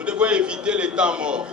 Nous devons éviter les temps morts.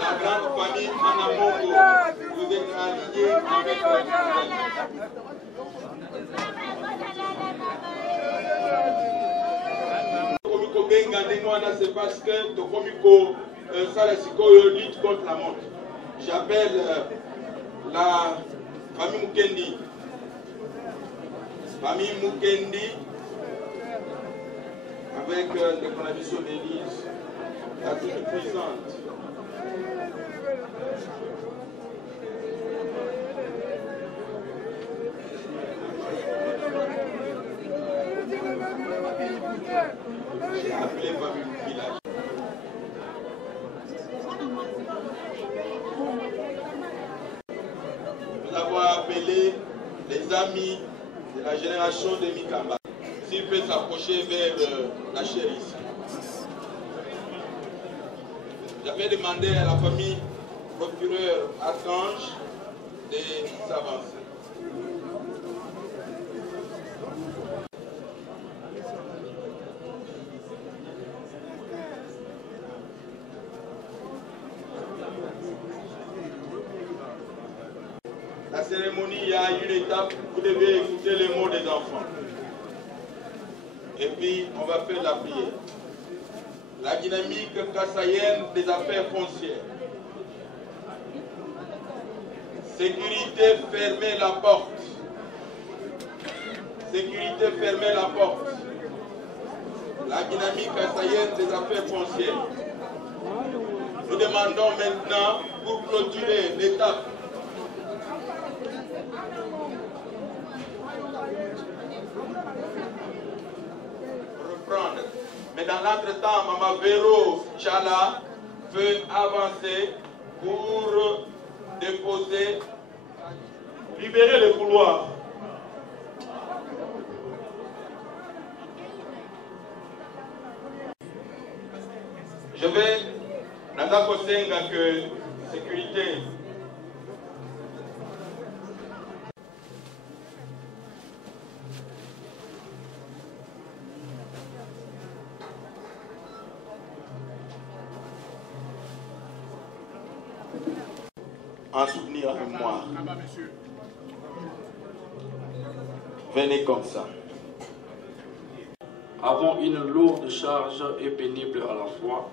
La grande famille Anamongo, vous êtes alliés avec c'est parce que Tokomiko Salasikoyo lutte contre la mort. J'appelle la famille Mukendi. Famille Mukendi, avec les conditions d'Élise, la toute puissante. J'ai appelé famille du village. Nous avons appelé les amis de la génération de Mikamba. S'il peut s'approcher vers la chaire ici. J'avais demandé à la famille procureur Archange de s'avancer. La cérémonie, il y a une étape, vous devez écouter les mots des enfants. Et puis, on va faire la prière. La dynamique kassaïenne des affaires foncières. Sécurité, fermez la porte. Sécurité, fermez la porte. La dynamique kassaïenne des affaires foncières. Nous demandons maintenant, pour clôturer l'étape, mais dans l'entretemps, Maman Véro Chala veut avancer pour déposer, libérer le couloir. Je vais, Nanda Kosenga, que sécurité. En souvenir à moi. Venez comme ça. Avons une lourde charge et pénible à la fois,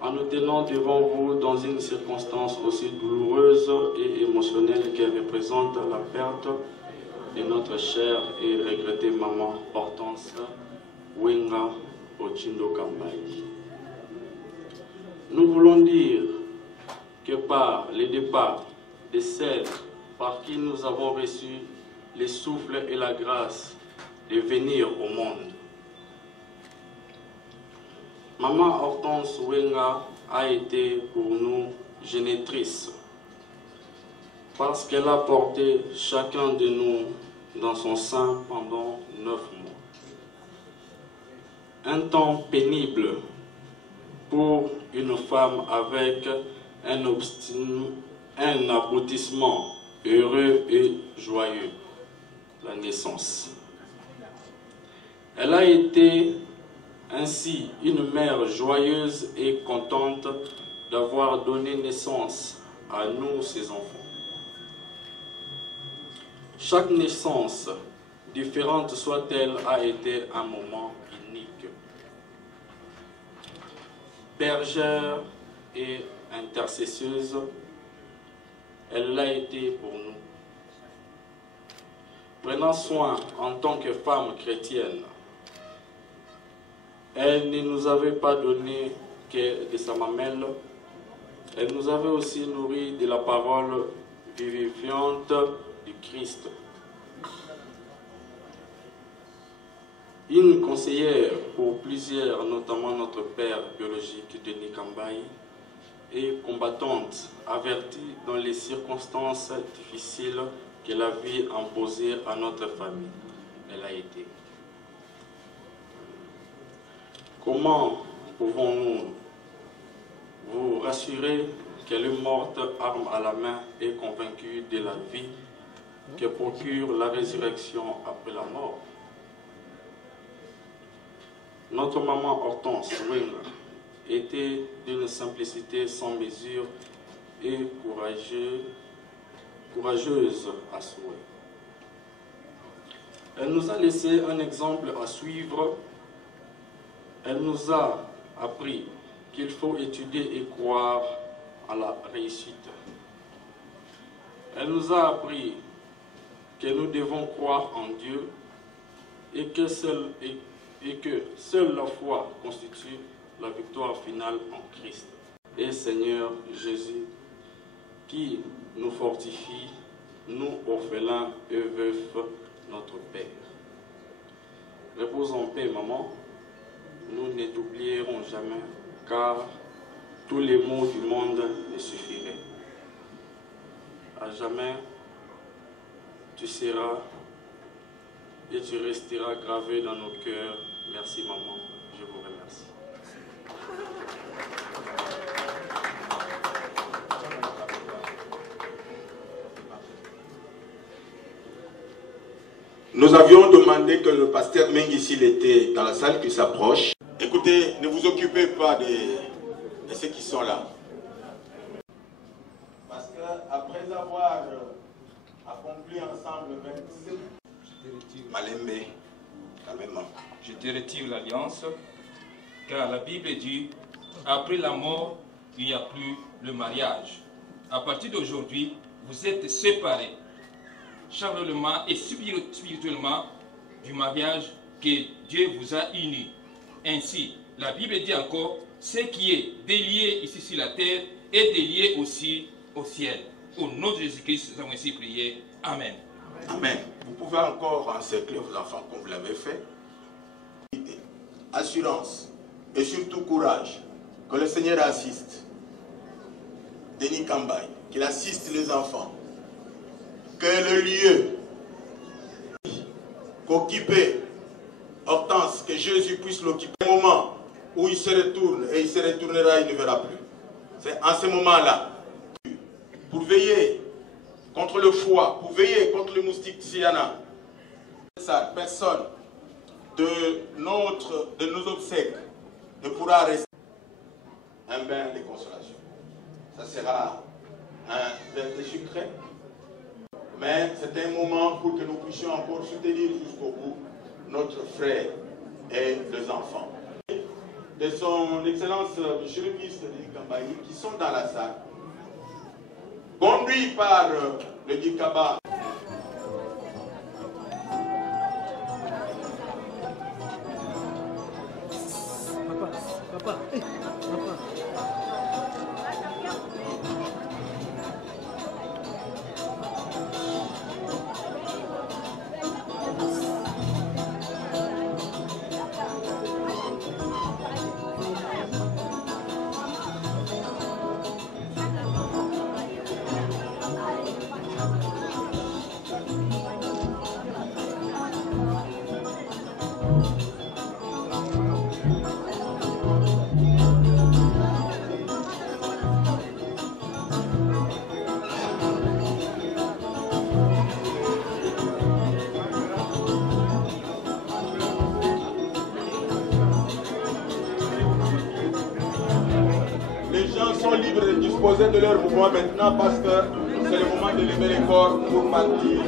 en nous tenant devant vous dans une circonstance aussi douloureuse et émotionnelle qu'elle représente la perte de notre chère et regrettée maman Hortense Wenga Ochindo Kambai. Nous voulons dire que par le départ de celles par qui nous avons reçu le souffle et la grâce de venir au monde, Maman Hortense Wenga a été pour nous génitrice, parce qu'elle a porté chacun de nous dans son sein pendant 9 mois. Un temps pénible pour une femme avec un aboutissement heureux et joyeux, la naissance. Elle a été ainsi une mère joyeuse et contente d'avoir donné naissance à nous, ses enfants. Chaque naissance, différente soit-elle, a été un moment unique. Bergère et intercesseuse, elle l'a été pour nous. Prenant soin en tant que femme chrétienne, elle ne nous avait pas donné que de sa mamelle, elle nous avait aussi nourri de la parole vivifiante du Christ. Une conseillère pour plusieurs, notamment notre père biologique Denis Kambaï, et combattante, avertie dans les circonstances difficiles que la vie imposait à notre famille. Elle a été. Comment pouvons-nous vous rassurer qu'elle est morte, arme à la main, et convaincue de la vie que procure la résurrection après la mort? Notre maman Hortense Wing était d'une simplicité sans mesure et courageuse à souhait. Elle nous a laissé un exemple à suivre. Elle nous a appris qu'il faut étudier et croire à la réussite. Elle nous a appris que nous devons croire en Dieu et que seule la foi constitue la victoire finale en Christ. Et Seigneur Jésus, qui nous fortifie, nous orphelins et veufs, notre Père. Repose en paix, maman. Nous ne t'oublierons jamais, car tous les maux du monde ne suffiraient. À jamais, tu seras et tu resteras gravé dans nos cœurs. Merci, maman. Je vous remercie. Nous avions demandé que le pasteur Mengi, s'il était dans la salle, qu'il s'approche. Écoutez, ne vous occupez pas de ceux qui sont là. Parce qu'après avoir accompli ensemble 27... Malembe, quand même. Je te retire l'alliance, car la Bible dit, après la mort, il n'y a plus le mariage. À partir d'aujourd'hui, vous êtes séparés, charnellement et spirituellement, du mariage que Dieu vous a uni. Ainsi, la Bible dit encore, ce qui est délié ici sur la terre est délié aussi au ciel. Au nom de Jésus-Christ, nous avons ainsi prié. Amen. Amen. Vous pouvez encore encercler vos enfants comme vous l'avez fait. Assurance et surtout courage. Que le Seigneur assiste. Denis Kambaï, qu'il assiste les enfants. Que le lieu qu'occupait Hortense, que Jésus puisse l'occuper. Au moment où il se retourne et il se retournera, il ne verra plus. C'est en ce moment-là. Pour veiller contre le foie, pour veiller contre le moustique Siana. Personne de nos obsèques ne pourra rester un bain de consolation. Ça sera un verre sucré, mais c'est un moment pour que nous puissions encore soutenir jusqu'au bout notre frère et les enfants. De son Excellence Monsieur le ministre Denis Kambaï, qui sont dans la salle, conduit par le Dikaba. Papa, papa. disposer de leur mouvement maintenant parce que c'est le moment de lever les corps pour partir.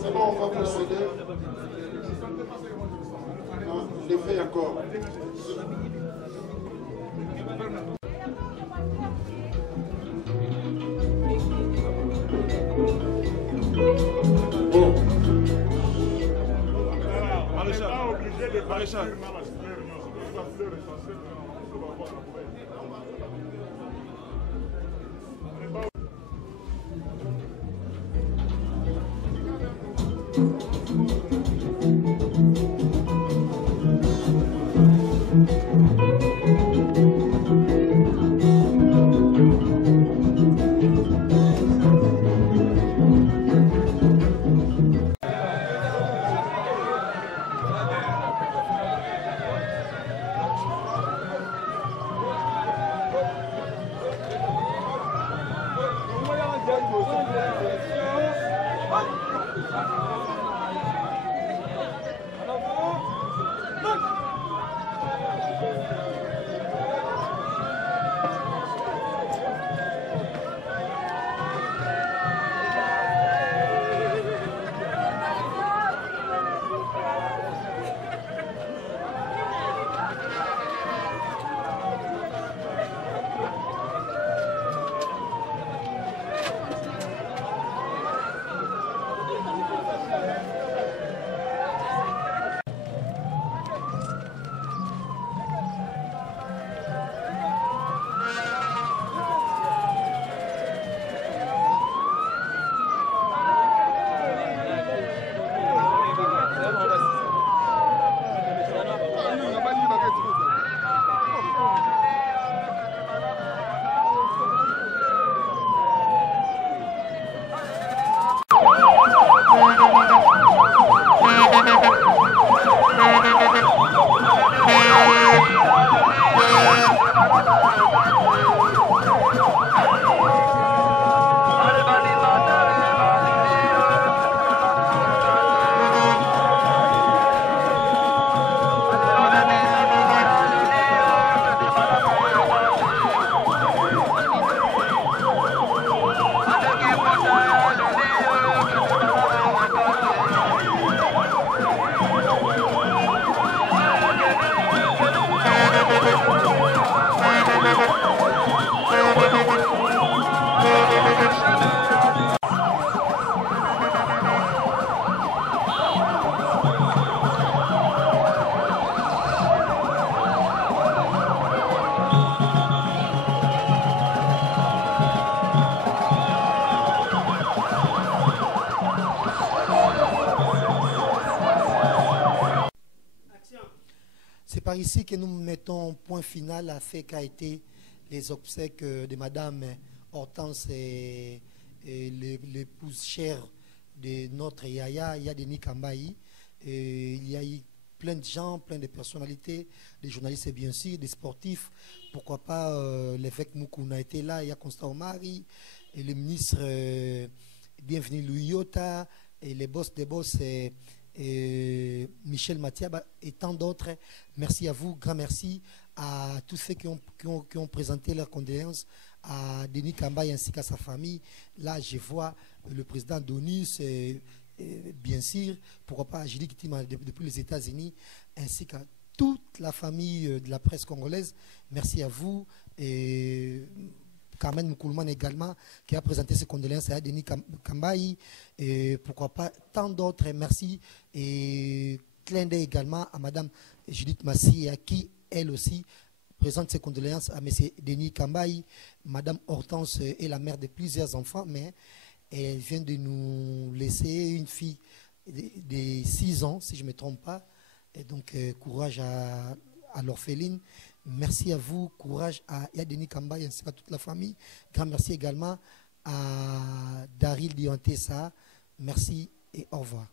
C'est bon, on va procéder. Non, je l'ai fait encore. Bon. Maréchal. C'est par ici que nous mettons point final à ce qu'a été les obsèques de Madame Hortense et l'épouse chère de notre Yaya Denis Kambayi. Il y a eu plein de gens, plein de personnalités, des journalistes bien sûr, des sportifs. Pourquoi pas l'évêque Moukouna était là, il y a Constant Omari, et le ministre Bienvenu Louis Yota, et les boss des boss. Michel Mathiaba et tant d'autres. Merci à vous, grand merci à tous ceux qui ont présenté leurs condoléances, à Denis Kambayi ainsi qu'à sa famille. Là, je vois le président Donis, bien sûr, pourquoi pas Angélique Tima depuis les États-Unis, ainsi qu'à toute la famille de la presse congolaise. Merci à vous et Carmen Moukoulman également, qui a présenté ses condoléances à Denis Kambaï, et pourquoi pas tant d'autres. Merci. Et clin d'œil également à Madame Judith Massi, qui, elle aussi, présente ses condoléances à M. Denis Kambaï. Madame Hortense est la mère de plusieurs enfants, mais elle vient de nous laisser une fille de 6 ans, si je ne me trompe pas. Et donc, courage à l'orpheline. Merci à vous, courage à Denis Kambaï ainsi qu'à toute la famille. Grand merci également à Daryl Diontessa. Merci et au revoir.